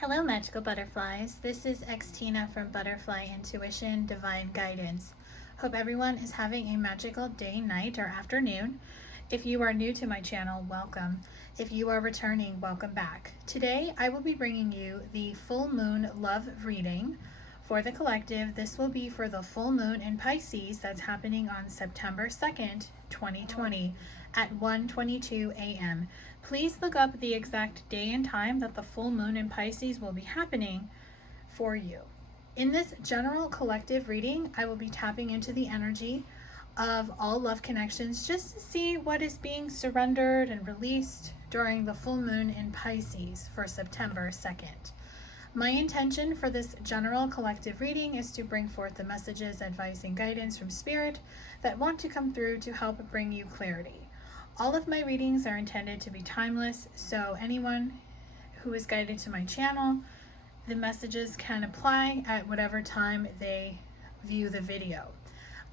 Hello, magical butterflies. This is Xtina from ButterflyIntuition Divine Guidance. Hope everyone is having a magical day, night, or afternoon. If you are new to my channel, welcome. If you are returning, welcome back. Today, I will be bringing you the full moon love reading for the collective. This will be for the full moon in Pisces that's happening on September 2nd, 2020 at 1:22 a.m. Please look up the exact day and time that the full moon in Pisces will be happening for you. In this general collective reading, I will be tapping into the energy of all love connections just to see what is being surrendered and released during the full moon in Pisces for September 2nd. My intention for this general collective reading is to bring forth the messages, advice, and guidance from Spirit that want to come through to help bring you clarity. All of my readings are intended to be timeless, so anyone who is guided to my channel, the messages can apply at whatever time they view the video.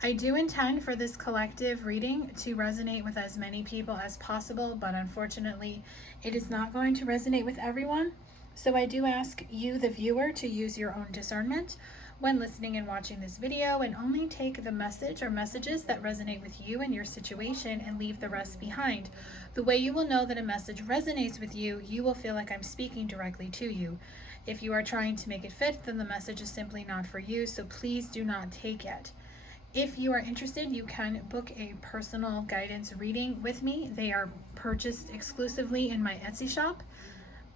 I do intend for this collective reading to resonate with as many people as possible, but unfortunately, it is not going to resonate with everyone. So I do ask you, the viewer, to use your own discernment when listening and watching this video, and only take the message or messages that resonate with you and your situation and leave the rest behind. The way you will know that a message resonates with you, you will feel like I'm speaking directly to you. If you are trying to make it fit, then the message is simply not for you, so please do not take it. If you are interested, you can book a personal guidance reading with me. They are purchased exclusively in my Etsy shop.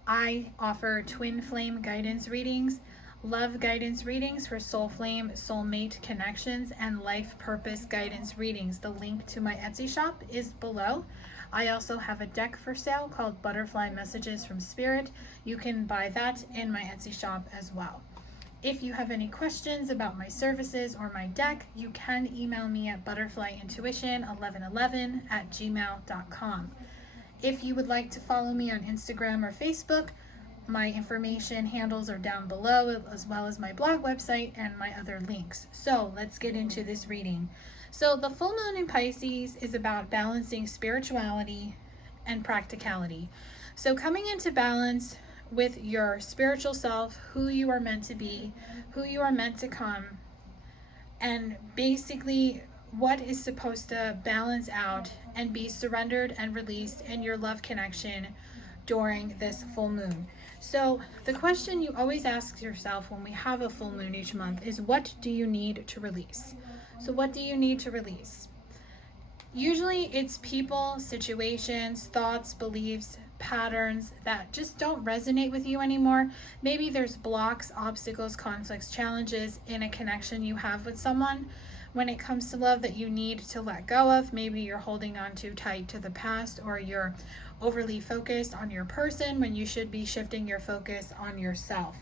I offer twin flame guidance readings, love guidance readings for soul flame, soulmate connections, and life purpose guidance readings. The link to my Etsy shop is below. I also have a deck for sale called Butterfly Messages from Spirit. You can buy that in my Etsy shop as well. If you have any questions about my services or my deck, you can email me at butterflyintuition1111@gmail.com. If you would like to follow me on Instagram or Facebook, my information handles are down below, as well as my blog website and my other links. So let's get into this reading. So the full moon in Pisces is about balancing spirituality and practicality. So coming into balance with your spiritual self, who you are meant to be, who you are meant to come, and basically what is supposed to balance out and be surrendered and released in your love connection during this full moon. So the question you always ask yourself when we have a full moon each month is, what do you need to release? So what do you need to release? Usually it's people, situations, thoughts, beliefs, patterns that just don't resonate with you anymore. Maybe there's blocks, obstacles, conflicts, challenges in a connection you have with someone when it comes to love that you need to let go of. Maybe you're holding on too tight to the past, or you're overly focused on your person when you should be shifting your focus on yourself.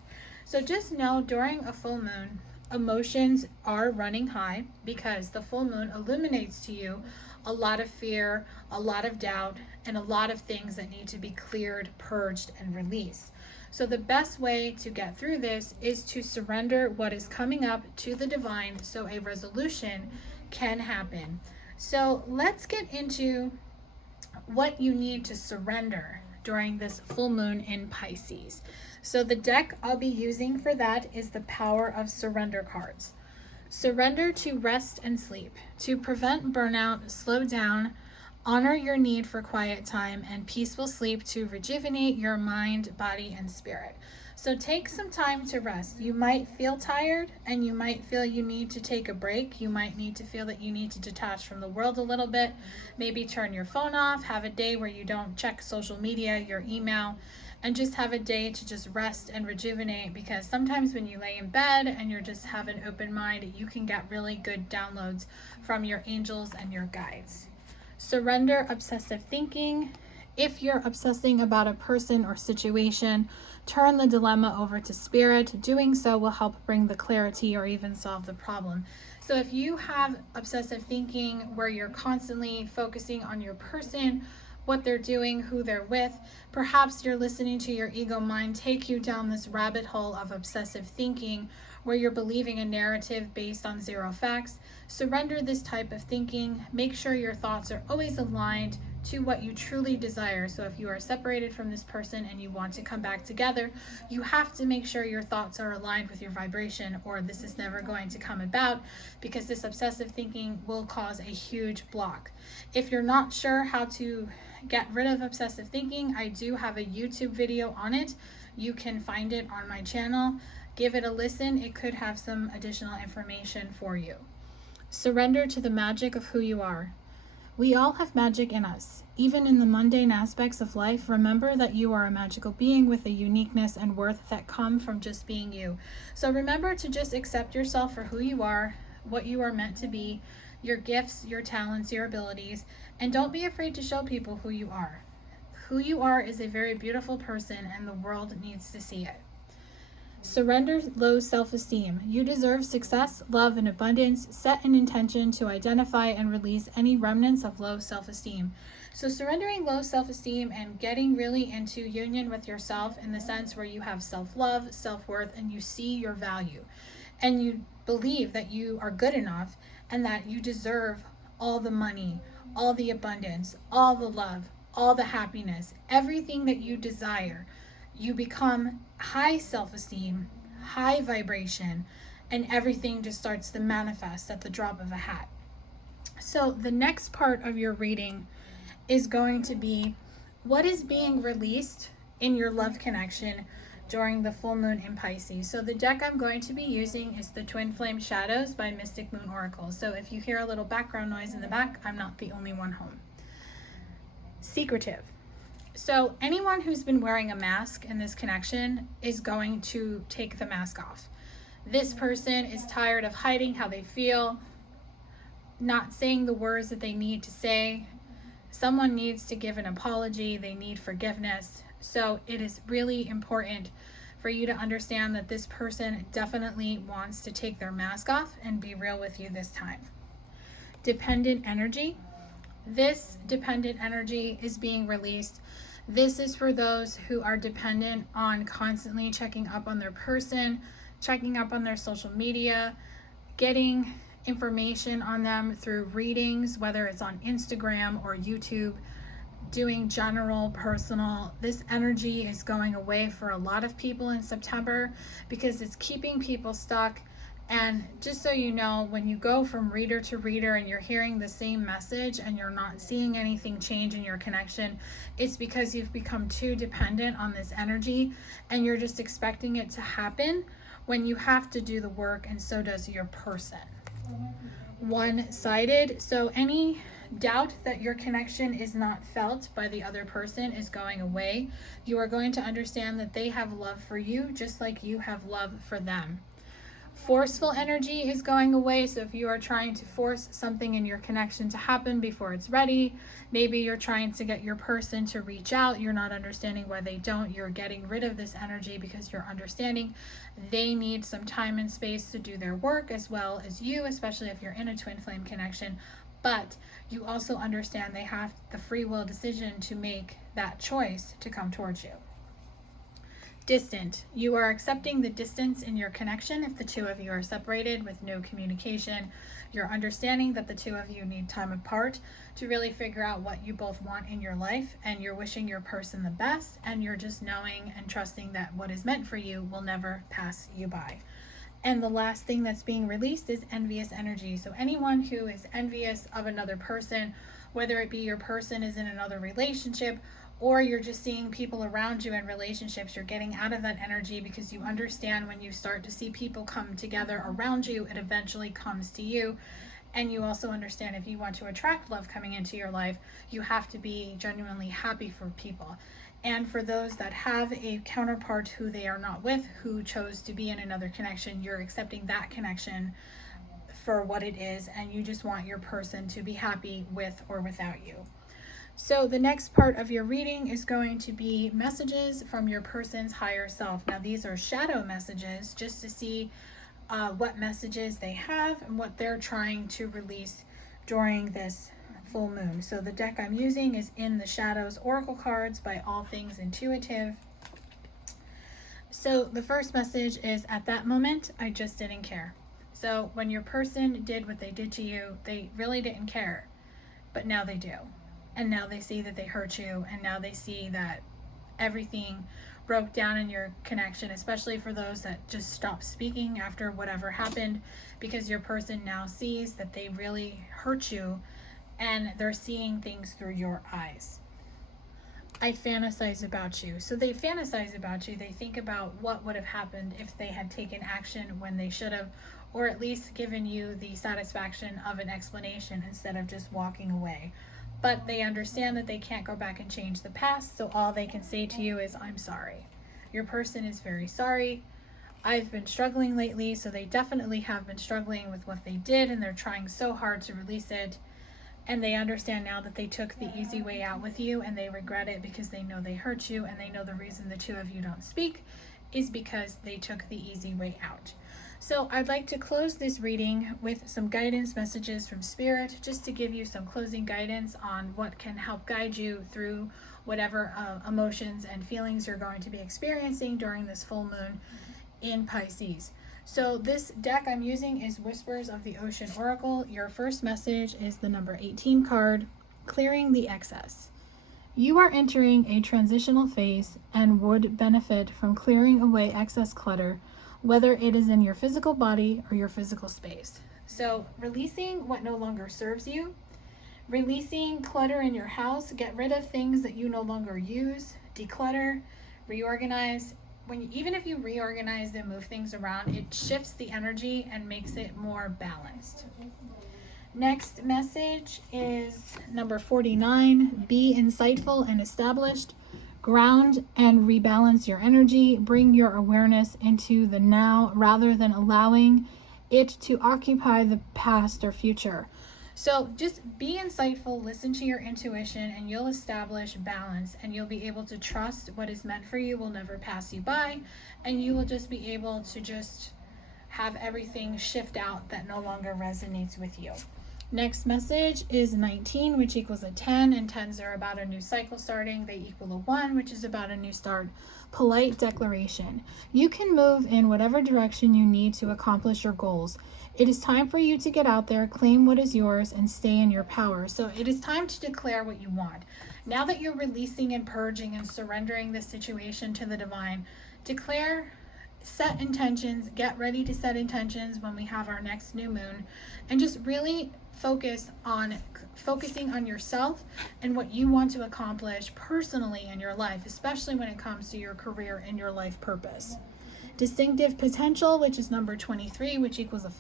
So just know during a full moon, emotions are running high because the full moon illuminates to you a lot of fear, a lot of doubt, and a lot of things that need to be cleared, purged, and released. So the best way to get through this is to surrender what is coming up to the divine so a resolution can happen. So let's get into what you need to surrender during this full moon in Pisces. So the deck I'll be using for that is the Power of Surrender cards. Surrender to rest and sleep, to prevent burnout, slow down, honor your need for quiet time and peaceful sleep to rejuvenate your mind, body, and spirit. So take some time to rest. You might feel tired and you might feel you need to take a break. You might need to feel that you need to detach from the world a little bit. Maybe turn your phone off, have a day where you don't check social media, your email, and just have a day to just rest and rejuvenate, because sometimes when you lay in bed and you're just have an open mind, you can get really good downloads from your angels and your guides. Surrender obsessive thinking. If you're obsessing about a person or situation, turn the dilemma over to Spirit. Doing so will help bring the clarity or even solve the problem. So if you have obsessive thinking where you're constantly focusing on your person, what they're doing, who they're with, perhaps you're listening to your ego mind take you down this rabbit hole of obsessive thinking where you're believing a narrative based on zero facts. Surrender this type of thinking. Make sure your thoughts are always aligned to what you truly desire. So if you are separated from this person and you want to come back together, you have to make sure your thoughts are aligned with your vibration, or this is never going to come about, because this obsessive thinking will cause a huge block. If you're not sure how to get rid of obsessive thinking, I do have a YouTube video on it. You can find it on my channel. Give it a listen. It could have some additional information for you. Surrender to the magic of who you are. We all have magic in us. Even in the mundane aspects of life, remember that you are a magical being with a uniqueness and worth that come from just being you. So remember to just accept yourself for who you are, what you are meant to be, your gifts, your talents, your abilities, and don't be afraid to show people who you are. Who you are is a very beautiful person, and the world needs to see it. Surrender low self-esteem. You deserve success, love, and abundance. Set an intention to identify and release any remnants of low self-esteem. So surrendering low self-esteem and getting really into union with yourself in the sense where you have self-love, self-worth, and you see your value. And you believe that you are good enough and that you deserve all the money, all the abundance, all the love, all the happiness, everything that you desire. You become high self-esteem, high vibration, and everything just starts to manifest at the drop of a hat. So the next part of your reading is going to be what is being released in your love connection during the full moon in Pisces. So the deck I'm going to be using is the Twin Flame Shadows by Mystic Moon Oracle. So if you hear a little background noise in the back, I'm not the only one home. Secretive. So anyone who's been wearing a mask in this connection is going to take the mask off. This person is tired of hiding how they feel, not saying the words that they need to say. Someone needs to give an apology. They need forgiveness. So it is really important for you to understand that this person definitely wants to take their mask off and be real with you this time. Dependent energy. This dependent energy is being released. This is for those who are dependent on constantly checking up on their person, checking up on their social media, getting information on them through readings, whether it's on Instagram or YouTube, doing general, personal. This energy is going away for a lot of people in September because it's keeping people stuck. And just so you know, when you go from reader to reader and you're hearing the same message and you're not seeing anything change in your connection, it's because you've become too dependent on this energy and you're just expecting it to happen when you have to do the work, and so does your person. One-sided. So any doubt that your connection is not felt by the other person is going away. You are going to understand that they have love for you just like you have love for them. Forceful energy is going away. So if you are trying to force something in your connection to happen before it's ready, maybe you're trying to get your person to reach out, you're not understanding why they don't, you're getting rid of this energy because you're understanding they need some time and space to do their work as well as you, especially if you're in a twin flame connection. But you also understand they have the free will decision to make that choice to come towards you. Distant. You are accepting the distance in your connection if the two of you are separated with no communication. You're understanding that the two of you need time apart to really figure out what you both want in your life, and you're wishing your person the best, and you're just knowing and trusting that what is meant for you will never pass you by. And the last thing that's being released is envious energy. So anyone who is envious of another person, whether it be your person is in another relationship or you're just seeing people around you in relationships, you're getting out of that energy because you understand when you start to see people come together around you, it eventually comes to you. And you also understand if you want to attract love coming into your life, you have to be genuinely happy for people. And for those that have a counterpart who they are not with, who chose to be in another connection, you're accepting that connection for what it is, and you just want your person to be happy with or without you. So the next part of your reading is going to be messages from your person's higher self. Now these are shadow messages just to see what messages they have and what they're trying to release during this full moon. So the deck I'm using is In the Shadows Oracle Cards by All Things Intuitive. So the first message is, at that moment, I just didn't care. So when your person did what they did to you, they really didn't care, but now they do. and now they see that they hurt you, and now they see that everything broke down in your connection, especially for those that just stopped speaking after whatever happened, because your person now sees that they really hurt you and they're seeing things through your eyes. I fantasize about you. So they fantasize about you. They think about what would have happened if they had taken action when they should have, or at least given you the satisfaction of an explanation instead of just walking away. But they understand that they can't go back and change the past, so all they can say to you is, I'm sorry. Your person is very sorry. I've been struggling lately, so they definitely have been struggling with what they did, and they're trying so hard to release it. And they understand now that they took the easy way out with you, and they regret it because they know they hurt you, and they know the reason the two of you don't speak is because they took the easy way out. So I'd like to close this reading with some guidance messages from Spirit, just to give you some closing guidance on what can help guide you through whatever emotions and feelings you're going to be experiencing during this full moon in Pisces. So this deck I'm using is Whispers of the Ocean Oracle. Your first message is the number 18 card, Clearing the Excess. You are entering a transitional phase and would benefit from clearing away excess clutter, whether it is in your physical body or your physical space. So releasing what no longer serves you, releasing clutter in your house, get rid of things that you no longer use, declutter, reorganize. Even if you reorganize and move things around, it shifts the energy and makes it more balanced. Next message is number 49. Be insightful and established. Ground and rebalance your energy. Bring your awareness into the now rather than allowing it to occupy the past or future. So just be insightful, listen to your intuition, and you'll establish balance, and you'll be able to trust what is meant for you will never pass you by, and you will just be able to just have everything shift out that no longer resonates with you. Next message is 19, which equals a 10, and 10s are about a new cycle starting. They equal a 1, which is about a new start. Polite declaration. You can move in whatever direction you need to accomplish your goals. It is time for you to get out there, claim what is yours, and stay in your power. So it is time to declare what you want. Now that you're releasing and purging and surrendering the situation to the divine, declare, set intentions, get ready to set intentions when we have our next new moon, and just really focusing on yourself and what you want to accomplish personally in your life, especially when it comes to your career and your life purpose. Distinctive potential, which is number 23, which equals a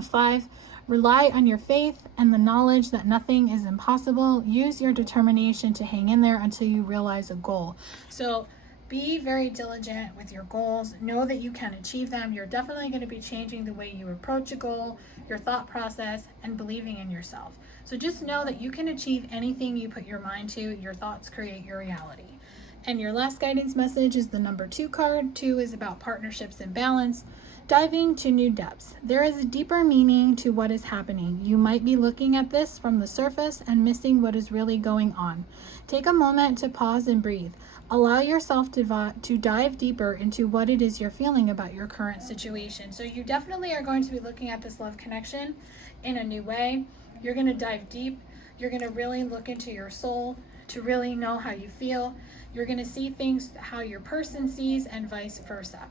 5. Rely on your faith and the knowledge that nothing is impossible. Use your determination to hang in there until you realize a goal. So be very diligent with your goals. Know that you can achieve them. You're definitely going to be changing the way you approach a goal, your thought process, and believing in yourself. So just know that you can achieve anything you put your mind to. Your thoughts create your reality. And your last guidance message is the number 2 card. 2 is about partnerships and balance. Diving to new depths. There is a deeper meaning to what is happening. You might be looking at this from the surface and missing what is really going on. Take a moment to pause and breathe. Allow yourself to dive deeper into what it is you're feeling about your current situation. So you definitely are going to be looking at this love connection in a new way. You're going to dive deep. You're going to really look into your soul to really know how you feel. You're going to see things how your person sees and vice versa.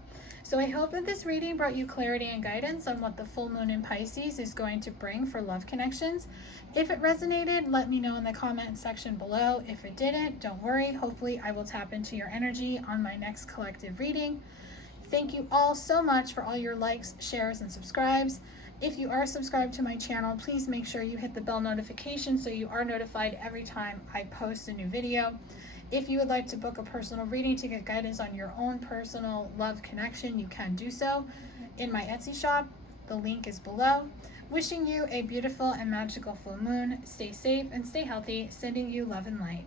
So I hope that this reading brought you clarity and guidance on what the full moon in Pisces is going to bring for love connections. If it resonated, let me know in the comment section below. If it didn't, don't worry. Hopefully I will tap into your energy on my next collective reading. Thank you all so much for all your likes, shares, and subscribes. If you are subscribed to my channel, please make sure you hit the bell notification so you are notified every time I post a new video. If you would like to book a personal reading to get guidance on your own personal love connection, you can do so in my Etsy shop. The link is below. Wishing you a beautiful and magical full moon. Stay safe and stay healthy. Sending you love and light.